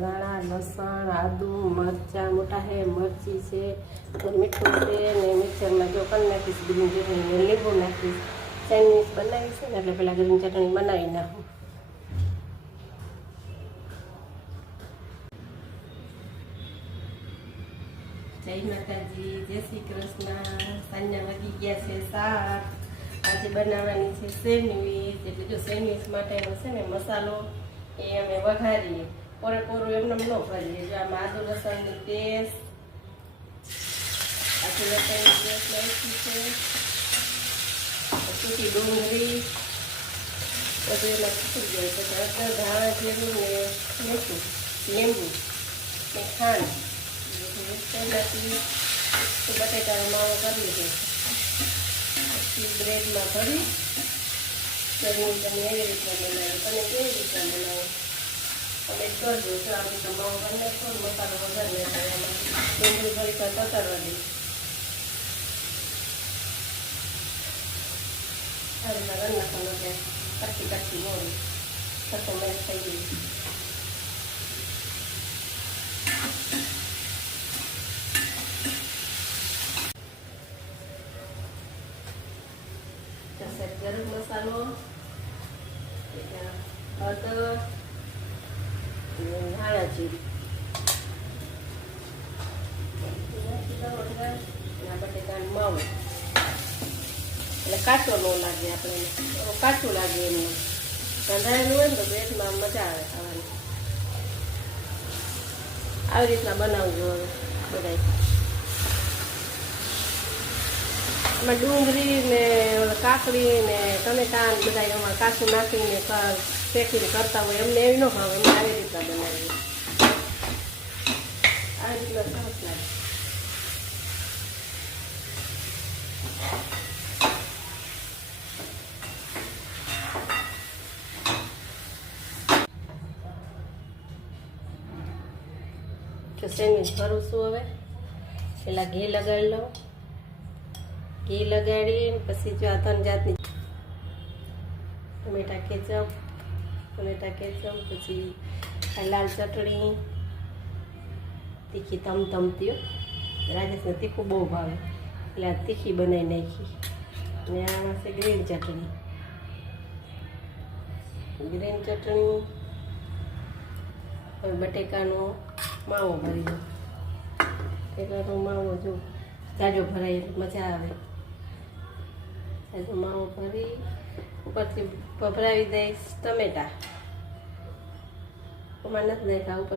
ધાણા, લસણ, આદુ, મરચાં મોટા છે, મરચી છે, મીઠું છે ને મિક્સરમાં જો કરી નાખીશ ગ્રીન ચટણી ને લીંબુ નાખીશ. સેન્ડવીચ બનાવી છે ને એટલે પેલા ગ્રીન ચટણી બનાવી નાખું. જય માતાજી, જય શ્રી કૃષ્ણ. સાંજના વાગી ગયા છે 7. આજે બનાવવાની છે સેન્ડવીચ. એટલે જો સેન્ડવીચ માટેનો છે ને મસાલો એ અમે વઘારીએ. પૂરેપૂરું એમને ન કરીએ. જો આમાં આદુ લસણની પેસ્ટ, આદુ લસણની પેસ્ટ નાખી છે, સૂકી ડુંગળી બધું એમાં સૂકી જાય. પછી અડધા ધાણા જેવું ને મીઠું, લીંબુ ને ખાંડ નાખી બટેટાનો માવો કરી લીધો. પછી બ્રેડમાં ભરી ચટણી તમે એવી રીતના બનાવો. તમે કેવી રીતના બનાવો તમે કરજો. જો આ રીતે માવો કરી નાખો, મસાલો વગર લેતા એમાં ડુંગળી ભરી તતરવા દઈ. આ રીતના કરી નાખવાનો કે કચ્છી કચ્છી મોરી કચ્ચો મેચ થઈ ગઈ. ગરમ મસાલો, હળદર, ધાણા જીરું બટેટાનો માવો એટલે કાચો ન લાગે. આપણે કાચું લાગે એમને રંધાયેલું હોય ને તો બ્રેડમાં મજા આવે ખાવાની. આવી રીતના બનાવજો હવે બધા. એમાં ડુંગળી ને કાકડી ને ટમેટા ને બધા એમાં કાચું નાખીને શેકીને કરતા હોય એમને એવી ન ખાવ. એમને આવી રીતના બનાવીએ. આવી રીતના સરસ લાગે. તો સેન્ડવીચ ભરું છું. હવે પેલા ઘી લગાડી લઉં. ઘી લગાડી પછી જો આ 3 જાતની ટમેટા કેચપ, પછી આ લાલ ચટણી તીખી તમતમતી. રાજેશને તીખું બહુ ભાવે એટલે આ તીખી બનાવી નાખી. અને આમાં છે ગ્રીન ચટણી. હવે બટેકાનો માવો ભરી દો. બટેકાનો માવો જો જાજો ભરાય મજા આવે. માવો ભરી ઉપરથી ભભરાવી દઈશ ટમેટા. એમાં નથી નાખ્યા ઉપર